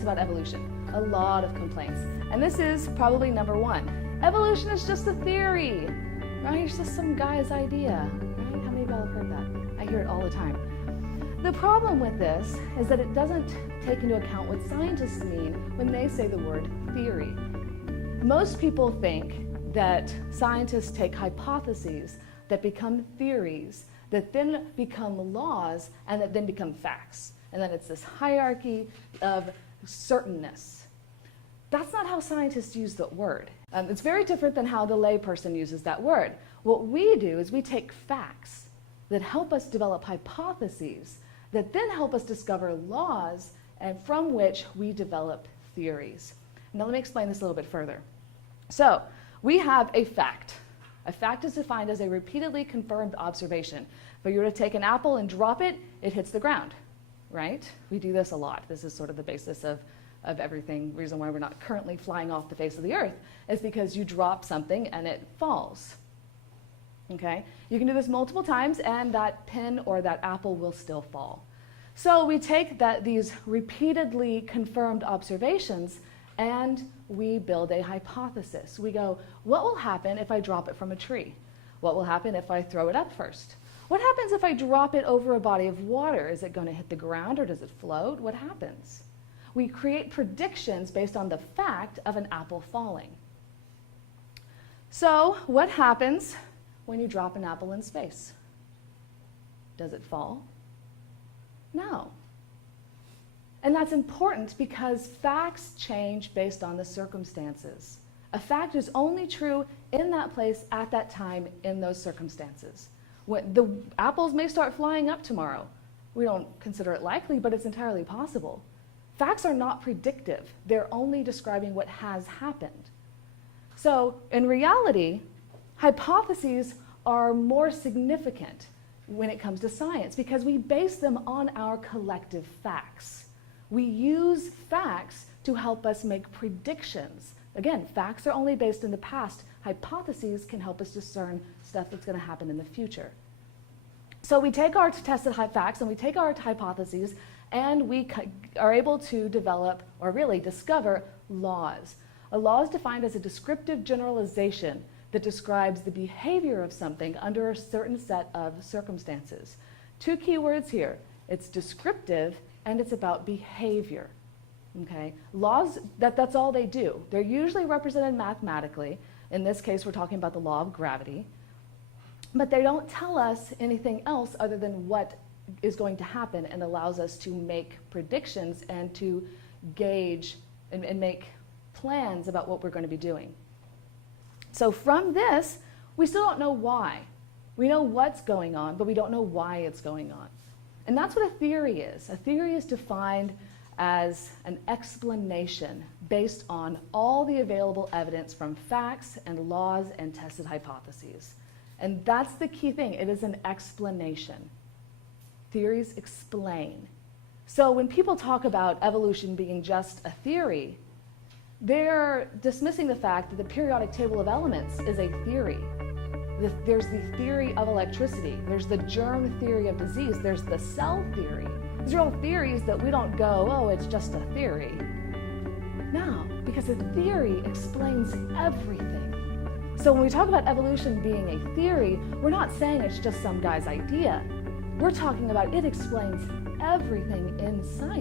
complaints about evolution. A lot of complaints. And this is probably number one. Evolution is just a theory, right? It's just some guy's idea, right? How many of y'all have heard that? I hear it all the time. The problem with this is that it doesn't take into account what scientists mean when they say the word theory. Most people think that scientists take hypotheses that become theories, that then become laws, and that then become facts. And then it's this hierarchy of certainness. That's not how scientists use the word. It's very different than how the layperson uses that word. What we do is we take facts that help us develop hypotheses that then help us discover laws and from which we develop theories. Now let me explain this a little bit further. So we have a fact. A fact is defined as a repeatedly confirmed observation. If you were to take an apple and drop it, it hits the ground, right? We do this a lot. This is sort of the basis of everything. Reason why we're not currently flying off the face of the earth is because you drop something and it falls. Okay? You can do this multiple times and that pin or that apple will still fall. So we take these repeatedly confirmed observations and we build a hypothesis. We go, what will happen if I drop it from a tree? What will happen if I throw it up first? What happens if I drop it over a body of water? Is it going to hit the ground or does it float? What happens? We create predictions based on the fact of an apple falling. So what happens when you drop an apple in space? Does it fall? No. And that's important because facts change based on the circumstances. A fact is only true in that place at that time in those circumstances. When the apples may start flying up tomorrow. We don't consider it likely, but it's entirely possible. Facts are not predictive. They're only describing what has happened. So in reality, hypotheses are more significant when it comes to science because we base them on our collective facts. We use facts to help us make predictions. Again, facts are only based in the past. Hypotheses can help us discern stuff that's going to happen in the future. So we take our tested facts and we take our hypotheses and we are able to develop or really discover laws. A law is defined as a descriptive generalization that describes the behavior of something under a certain set of circumstances. Two key words here. It's descriptive and it's about behavior. Okay? Laws, that's all they do. They're usually represented mathematically. In this case, we're talking about the law of gravity. But they don't tell us anything else other than what is going to happen and allows us to make predictions and to gauge and make plans about what we're going to be doing. So from this, we still don't know why. We know what's going on, but we don't know why it's going on. And that's what a theory is. A theory is defined as an explanation based on all the available evidence from facts and laws and tested hypotheses. And that's the key thing. It is an explanation. Theories explain. So when people talk about evolution being just a theory, they're dismissing the fact that the periodic table of elements is a theory. There's the theory of electricity. There's the germ theory of disease. There's the cell theory. These are all theories that we don't go, oh, it's just a theory. No, because a theory explains everything. So when we talk about evolution being a theory, we're not saying it's just some guy's idea. We're talking about it explains everything in science.